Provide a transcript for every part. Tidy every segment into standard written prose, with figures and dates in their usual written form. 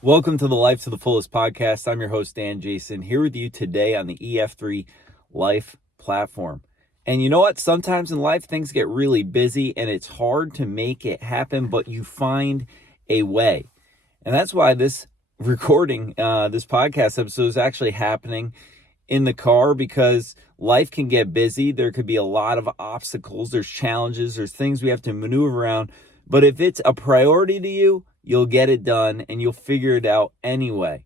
Welcome to the Life to the Fullest podcast. I'm your host, Dan Jason, here with you today on the EF3 Life platform. And you know what? Sometimes in life, things get really busy and it's hard to make it happen, but you find a way. And that's why this recording, this podcast episode is actually happening in the car, because life can get busy. There could be a lot of obstacles. There's challenges. There's things we have to maneuver around. But if it's a priority to you, you'll get it done and you'll figure it out anyway.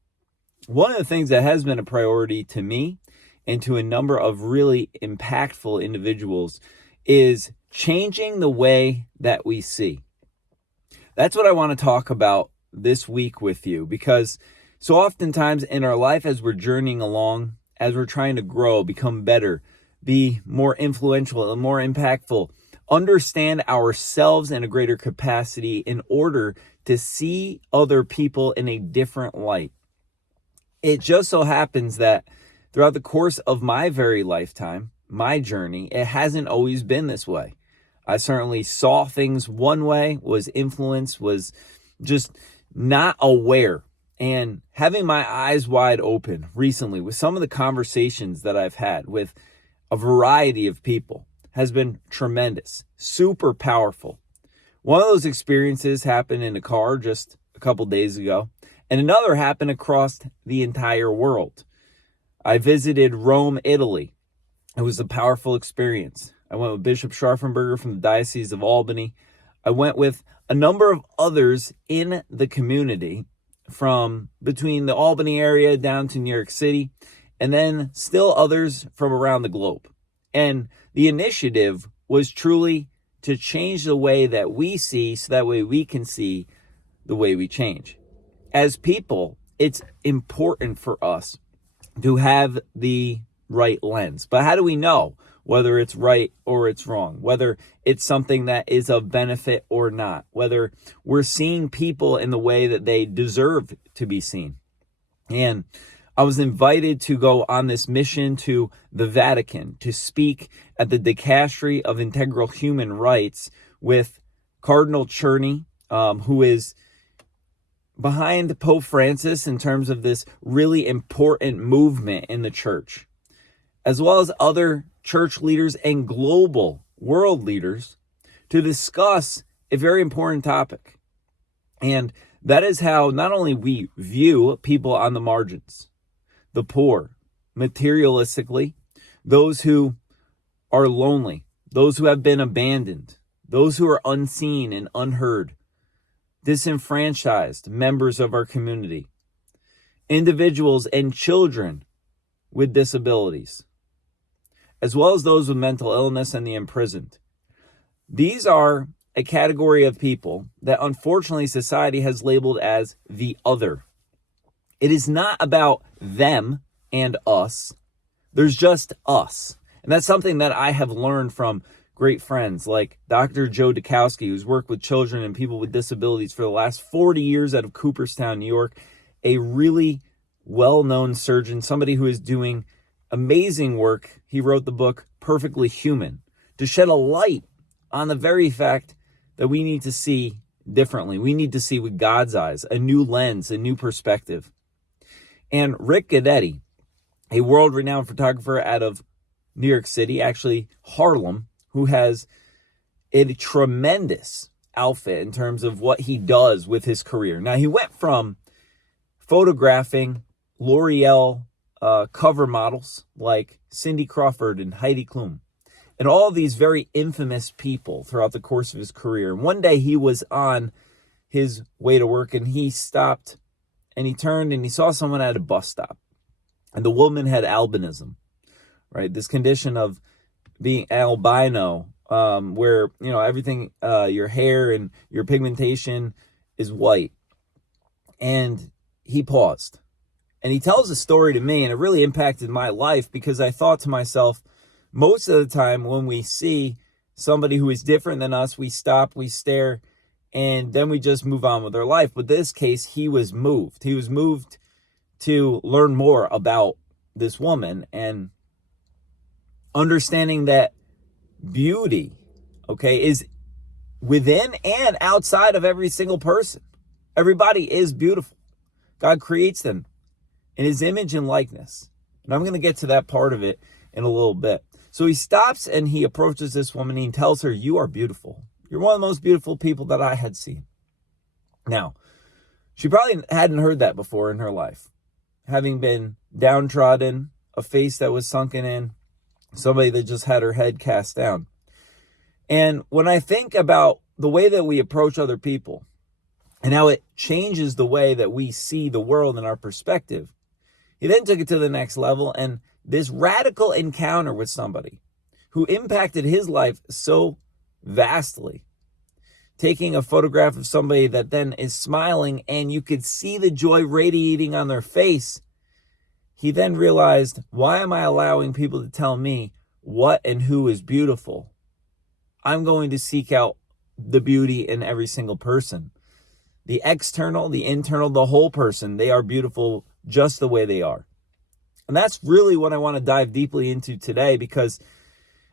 One of the things that has been a priority to me and to a number of really impactful individuals is changing the way that we see. That's what I want to talk about this week with you, because so oftentimes in our life, as we're journeying along, as we're trying to grow, become better, be more influential and more impactful, understand ourselves in a greater capacity in order to see other people in a different light. It just so happens that throughout the course of my very lifetime, my journey, it hasn't always been this way. I certainly saw things one way, was influenced, was just not aware. And having my eyes wide open recently with some of the conversations that I've had with a variety of people has been tremendous, super powerful. One of those experiences happened in a car just a couple days ago, and another happened across the entire world. I visited Rome, Italy. It was a powerful experience. I went with Bishop Scharfenberger from the Diocese of Albany. I went with a number of others in the community from between the Albany area down to New York City, and then still others from around the globe. And the initiative was truly to change the way that we see, so that way we can see the way we change. As people, it's important for us to have the right lens. But how do we know whether it's right or it's wrong? Whether it's something that is of benefit or not? Whether we're seeing people in the way that they deserve to be seen? And I was invited to go on this mission to the Vatican to speak at the Dicastery of Integral Human Rights with Cardinal Czerny, who is behind Pope Francis in terms of this really important movement in the church, as well as other church leaders and global world leaders, to discuss a very important topic. And that is how not only we view people on the margins, the poor, materialistically, those who are lonely, those who have been abandoned, those who are unseen and unheard, disenfranchised members of our community, individuals and children with disabilities, as well as those with mental illness and the imprisoned. These are a category of people that unfortunately society has labeled as the other. It is not about them and us. There's just us. And that's something that I have learned from great friends like Dr. Joe Dukowski, who's worked with children and people with disabilities for the last 40 years out of Cooperstown, New York, a really well-known surgeon, somebody who is doing amazing work. He wrote the book Perfectly Human to shed a light on the very fact that we need to see differently. We need to see with God's eyes, a new lens, a new perspective. And Rick Guidetti, a world-renowned photographer out of New York City, actually Harlem, who has a tremendous outfit in terms of what he does with his career. Now, he went from photographing L'Oreal cover models like Cindy Crawford and Heidi Klum, and all these very infamous people throughout the course of his career. And one day he was on his way to work and he stopped and he turned and he saw someone at a bus stop. And the woman had albinism, right? This condition of being albino, where, everything, your hair and your pigmentation is white. And he paused. And he tells a story to me, and it really impacted my life, because I thought to myself, most of the time when we see somebody who is different than us, we stop, we stare, and then we just move on with our life. But in this case, he was moved. He was moved to learn more about this woman and understanding that beauty, is within and outside of every single person. Everybody is beautiful. God creates them in his image and likeness. And I'm going to get to that part of it in a little bit. So he stops and he approaches this woman and he tells her, "You are beautiful. You're one of the most beautiful people that I had seen." Now, she probably hadn't heard that before in her life. Having been downtrodden, a face that was sunken in, somebody that just had her head cast down. And when I think about the way that we approach other people and how it changes the way that we see the world and our perspective, he then took it to the next level, and this radical encounter with somebody who impacted his life so vastly, taking a photograph of somebody that then is smiling and you could see the joy radiating on their face, he then realized, why am I allowing people to tell me what and who is beautiful? I'm going to seek out the beauty in every single person. The external, the internal, the whole person, they are beautiful just the way they are. And that's really what I want to dive deeply into today, because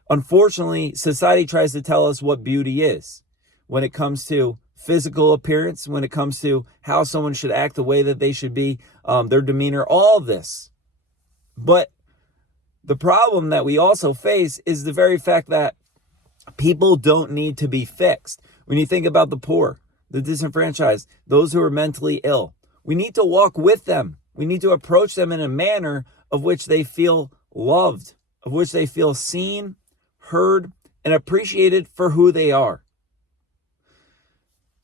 unfortunately, society tries to tell us what beauty is when it comes to physical appearance, when it comes to how someone should act, the way that they should be, their demeanor, all of this. But the problem that we also face is the very fact that people don't need to be fixed. When you think about the poor, the disenfranchised, those who are mentally ill, we need to walk with them. We need to approach them in a manner of which they feel loved, of which they feel seen, heard, and appreciated for who they are.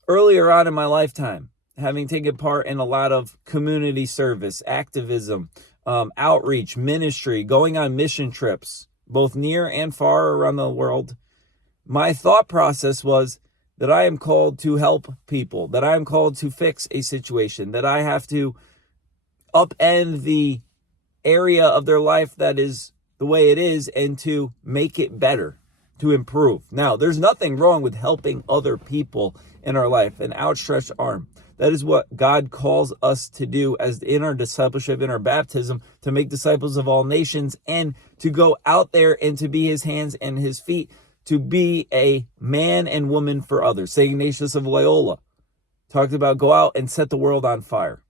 Earlier on in my lifetime, having taken part in a lot of community service, activism, outreach, ministry, going on mission trips, both near and far around the world, my thought process was that I am called to help people, that I am called to fix a situation, that I have to upend the area of their life that is the way it is and to make it better, to improve. Now, there's nothing wrong with helping other people in our life, an outstretched arm. That is what God calls us to do as in our discipleship, in our baptism, to make disciples of all nations and to go out there and to be his hands and his feet, to be a man and woman for others. St. Ignatius of Loyola talked about go out and set the world on fire.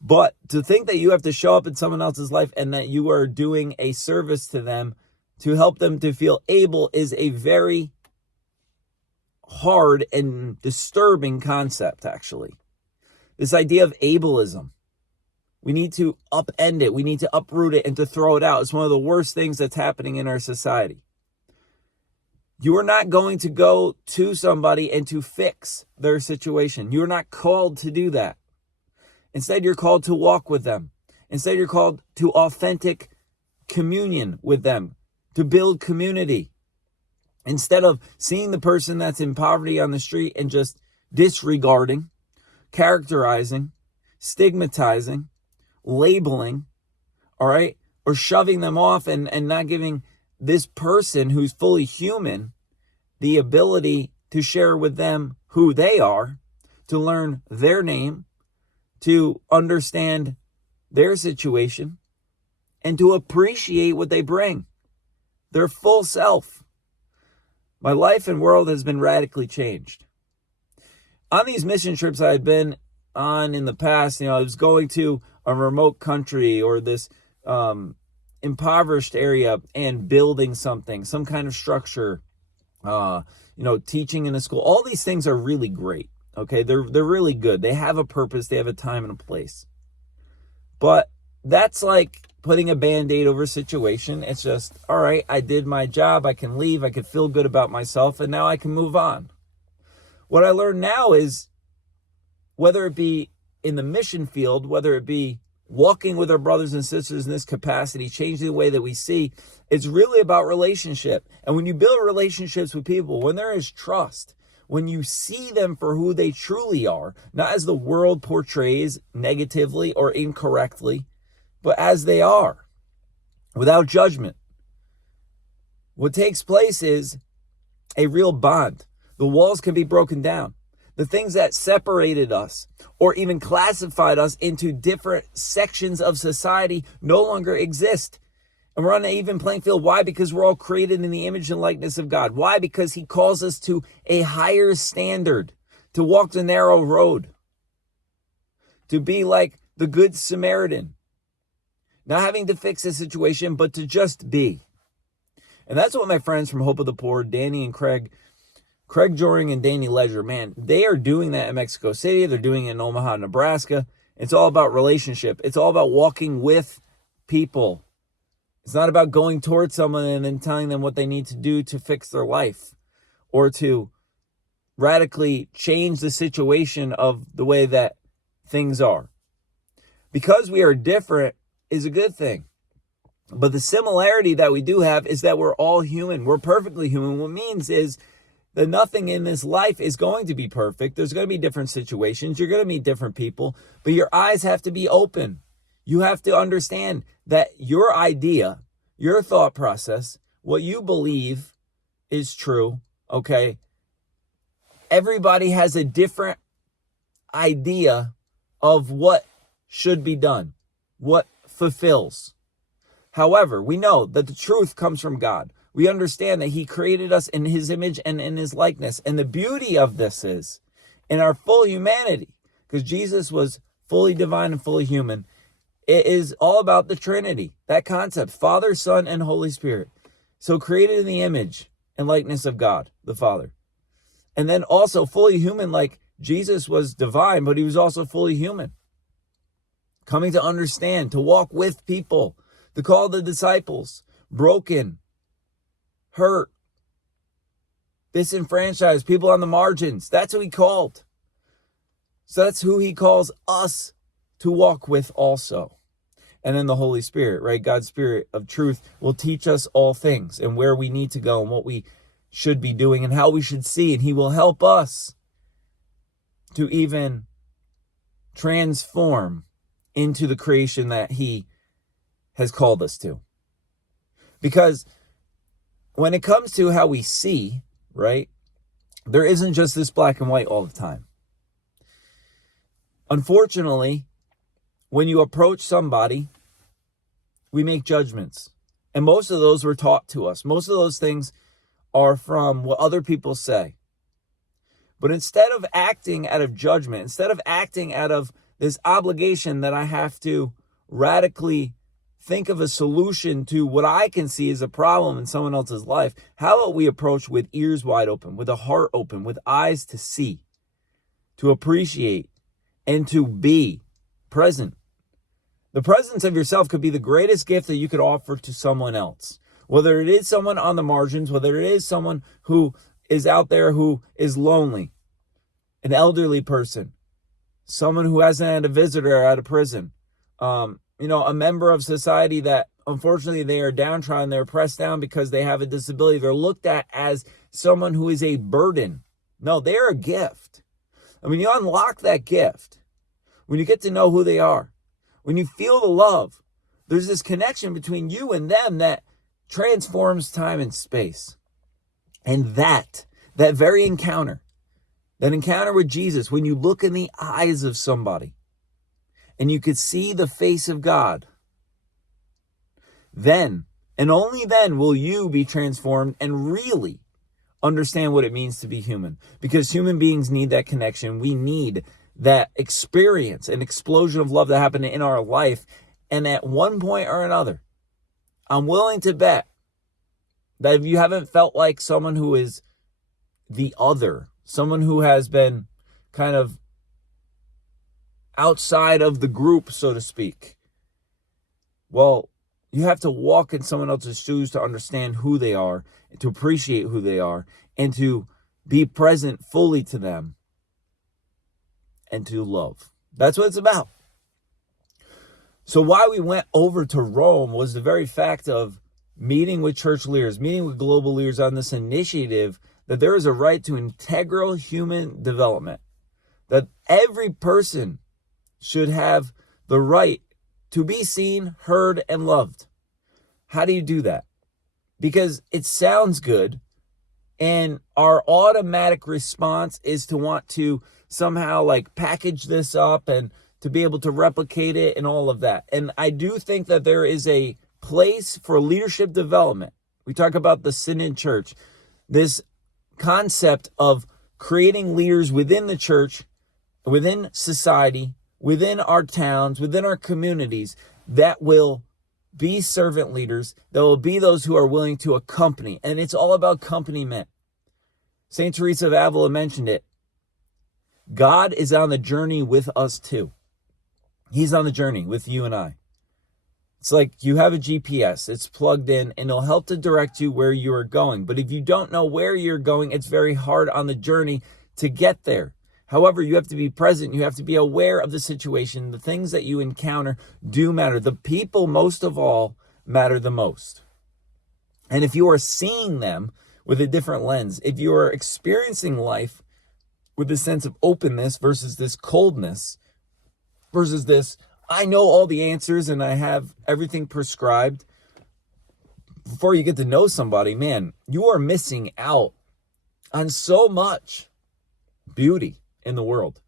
But to think that you have to show up in someone else's life and that you are doing a service to them to help them to feel able is a very hard and disturbing concept, actually. This idea of ableism. We need to upend it. We need to uproot it and to throw it out. It's one of the worst things that's happening in our society. You are not going to go to somebody and to fix their situation. You're not called to do that. Instead, you're called to walk with them. Instead, you're called to authentic communion with them, to build community. Instead of seeing the person that's in poverty on the street and just disregarding, characterizing, stigmatizing, labeling, all right, or shoving them off and not giving this person who's fully human the ability to share with them who they are, to learn their name, to understand their situation, and to appreciate what they bring, their full self. My life and world has been radically changed. On these mission trips I had been on in the past, I was going to a remote country or this impoverished area and building something, some kind of structure, teaching in a school. All these things are really great. Okay, they're really good. They have a purpose. They have a time and a place. But that's like putting a Band-Aid over a situation. It's just, all right, I did my job. I can leave. I can feel good about myself. And now I can move on. What I learned now is whether it be in the mission field, whether it be walking with our brothers and sisters in this capacity, changing the way that we see, it's really about relationship. And when you build relationships with people, when there is trust, when you see them for who they truly are, not as the world portrays negatively or incorrectly, but as they are, without judgment, what takes place is a real bond. The walls can be broken down. The things that separated us or even classified us into different sections of society no longer exist. And we're on an even playing field. Why? Because we're all created in the image and likeness of God. Why? Because he calls us to a higher standard, to walk the narrow road, to be like the Good Samaritan, not having to fix a situation, but to just be. And that's what my friends from Hope of the Poor, Danny and Craig Joring and Danny Ledger, man, they are doing that in Mexico City. They're doing it in Omaha, Nebraska. It's all about relationship. It's all about walking with people. It's not about going towards someone and then telling them what they need to do to fix their life or to radically change the situation of the way that things are. Because we are different is a good thing. But the similarity that we do have is that we're all human. We're perfectly human. What it means is that nothing in this life is going to be perfect. There's going to be different situations. You're going to meet different people, but your eyes have to be open. You have to understand that your idea, your thought process, what you believe is true, okay? Everybody has a different idea of what should be done, what fulfills. However, we know that the truth comes from God. We understand that he created us in his image and in his likeness. And the beauty of this is, in our full humanity, because Jesus was fully divine and fully human, it is all about the Trinity, that concept, Father, Son, and Holy Spirit. So created in the image and likeness of God, the Father. And then also fully human, like Jesus was divine, but he was also fully human. Coming to understand, to walk with people, to call the disciples, broken, hurt, disenfranchised, people on the margins. That's who he called. So that's who he calls us to walk with also. And then the Holy Spirit, right? God's Spirit of truth will teach us all things and where we need to go and what we should be doing and how we should see. And he will help us to even transform into the creation that he has called us to. Because when it comes to how we see, right, there isn't just this black and white all the time. Unfortunately, when you approach somebody, we make judgments. And most of those were taught to us. Most of those things are from what other people say. But instead of acting out of judgment, instead of acting out of this obligation that I have to radically think of a solution to what I can see as a problem in someone else's life, how about we approach with ears wide open, with a heart open, with eyes to see, to appreciate, and to be present. The presence of yourself could be the greatest gift that you could offer to someone else. Whether it is someone on the margins, whether it is someone who is out there who is lonely, an elderly person, someone who hasn't had a visitor out of prison, a member of society that unfortunately they are downtrodden, they're pressed down because they have a disability. They're looked at as someone who is a burden. No, they're a gift. And when you unlock that gift, when you get to know who they are, when you feel the love, there's this connection between you and them that transforms time and space. And that very encounter, that encounter with Jesus, when you look in the eyes of somebody and you could see the face of God, then and only then will you be transformed and really understand what it means to be human. Because human beings need that connection. We need that experience, an explosion of love that happened in our life. And at one point or another, I'm willing to bet that if you haven't felt like someone who is the other, someone who has been kind of outside of the group, so to speak, well, you have to walk in someone else's shoes to understand who they are, to appreciate who they are, and to be present fully to them and to love. That's what it's about. So why we went over to Rome was the very fact of meeting with church leaders, meeting with global leaders on this initiative that there is a right to integral human development, that every person should have the right to be seen, heard, and loved. How do you do that? Because it sounds good, and our automatic response is to want to somehow like package this up and to be able to replicate it and all of that. And I do think that there is a place for leadership development. We talk about the Synod Church, this concept of creating leaders within the church, within society, within our towns, within our communities, that will be servant leaders, that will be those who are willing to accompany. And it's all about accompaniment. St. Teresa of Avila mentioned it. God is on the journey with us too. He's on the journey with you and I. It's like you have a GPS, it's plugged in, and it'll help to direct you where you are going. But if you don't know where you're going, it's very hard on the journey to get there. However, you have to be present. You have to be aware of the situation. The things that you encounter do matter. The people, most of all, matter the most. And if you are seeing them with a different lens, if you are experiencing life with a sense of openness versus this coldness, versus this, I know all the answers and I have everything prescribed, before you get to know somebody, man, you are missing out on so much beauty in the world.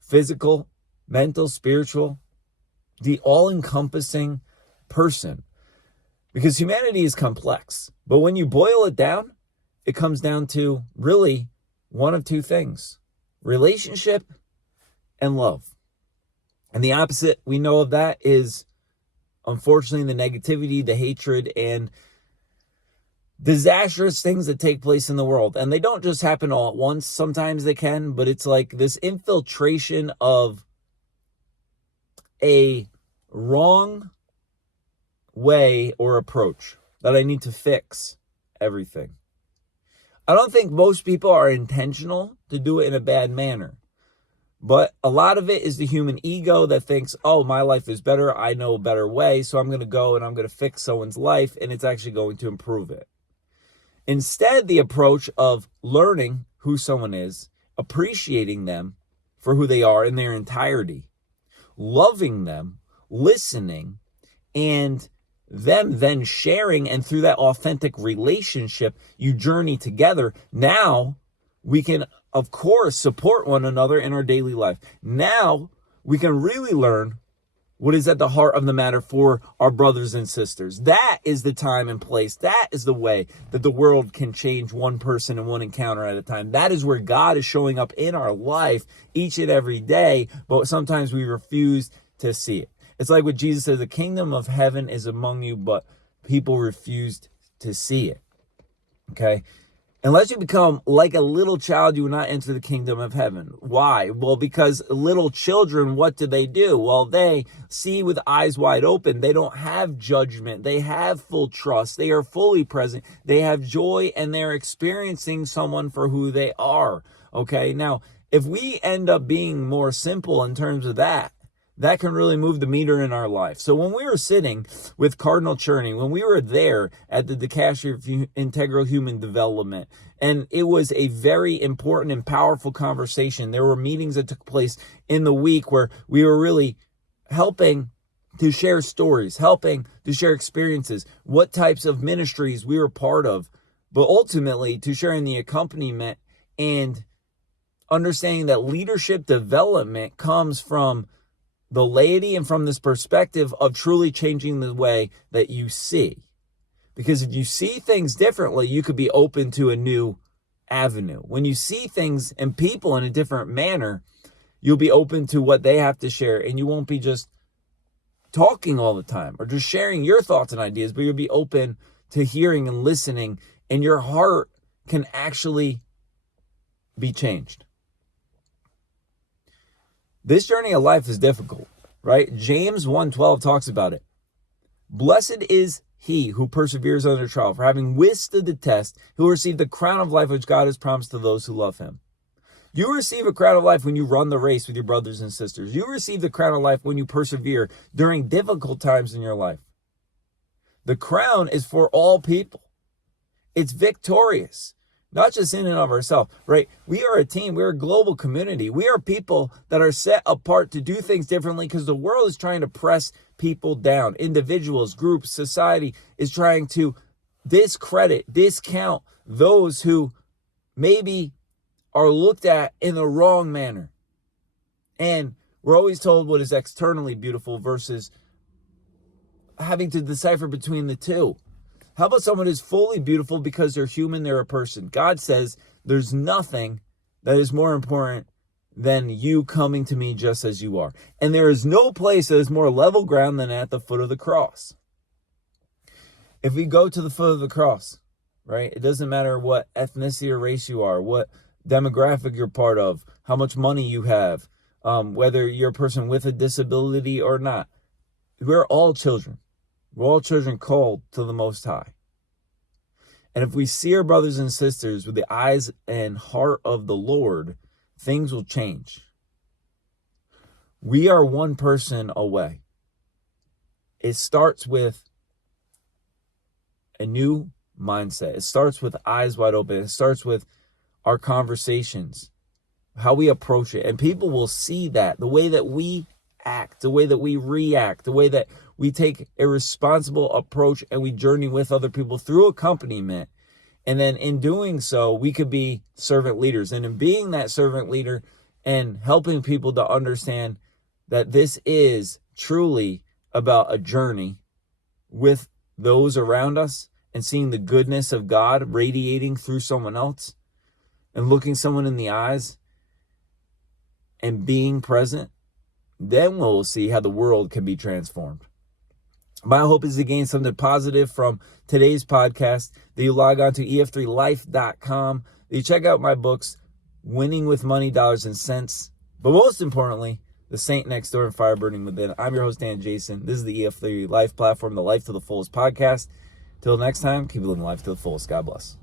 Physical, mental, spiritual, the all-encompassing person. Because humanity is complex. But when you boil it down, it comes down to really one of two things: relationship and love. And the opposite we know of that is, unfortunately, the negativity, the hatred, and disastrous things that take place in the world. And they don't just happen all at once. Sometimes they can, but it's like this infiltration of a wrong way or approach that I need to fix everything. I don't think most people are intentional to do it in a bad manner. But a lot of it is the human ego that thinks, oh, my life is better, I know a better way, so I'm going to go and I'm going to fix someone's life, and it's actually going to improve it. Instead, the approach of learning who someone is, appreciating them for who they are in their entirety, loving them, listening, and them then sharing, and through that authentic relationship, you journey together. Now we can, of course, support one another in our daily life. Now we can really learn what is at the heart of the matter for our brothers and sisters. That is the time and place. That is the way that the world can change one person and one encounter at a time. That is where God is showing up in our life each and every day, but sometimes we refuse to see it. It's like what Jesus says, the kingdom of heaven is among you, but people refused to see it. Okay? Unless you become like a little child, you will not enter the kingdom of heaven. Why? Well, because little children, what do? Well, they see with eyes wide open. They don't have judgment. They have full trust. They are fully present. They have joy, and they're experiencing someone for who they are. Okay? Now, if we end up being more simple in terms of that, that can really move the meter in our life. So when we were sitting with Cardinal Cherney, when we were there at the Dicastery of Integral Human Development, and it was a very important and powerful conversation. There were meetings that took place in the week where we were really helping to share stories, helping to share experiences, what types of ministries we were part of, but ultimately to sharing the accompaniment and understanding that leadership development comes from the laity and from this perspective of truly changing the way that you see. Because if you see things differently, you could be open to a new avenue. When you see things and people in a different manner, you'll be open to what they have to share, and you won't be just talking all the time or just sharing your thoughts and ideas, but you'll be open to hearing and listening, and your heart can actually be changed. This journey of life is difficult, right? James 1:12 talks about it. Blessed is he who perseveres under trial, for having withstood the test, he will receive the crown of life which God has promised to those who love him. You receive a crown of life when you run the race with your brothers and sisters. You receive the crown of life when you persevere during difficult times in your life. The crown is for all people. It's victorious. Not just in and of ourselves, right? We are a team. We're a global community. We are people that are set apart to do things differently because the world is trying to press people down. Individuals, groups, society is trying to discredit, discount those who maybe are looked at in the wrong manner. And we're always told what is externally beautiful versus having to decipher between the two. How about someone who's fully beautiful because they're human, they're a person? God says there's nothing that is more important than you coming to me just as you are. And there is no place that is more level ground than at the foot of the cross. If we go to the foot of the cross, right, it doesn't matter what ethnicity or race you are, what demographic you're part of, how much money you have, whether you're a person with a disability or not. We're all children. We're all children called to the Most High. And if we see our brothers and sisters with the eyes and heart of the Lord, things will change. We are one person away. It starts with a new mindset. It starts with eyes wide open. It starts with our conversations, how we approach it. And people will see that, the way that we act, the way that we react, the way that we take a responsible approach and we journey with other people through accompaniment. And then in doing so, we could be servant leaders. And in being that servant leader and helping people to understand that this is truly about a journey with those around us and seeing the goodness of God radiating through someone else and looking someone in the eyes and being present, then we'll see how the world can be transformed. My hope is to gain something positive from today's podcast, that you log on to ef3life.com, that you check out my books, Winning with Money, Dollars and Cents, but most importantly, The Saint Next Door and Fire Burning Within. I'm your host, Dan Jason. This is the EF3 Life platform, the Life to the Fullest podcast. Till next time, keep living life to the fullest. God bless.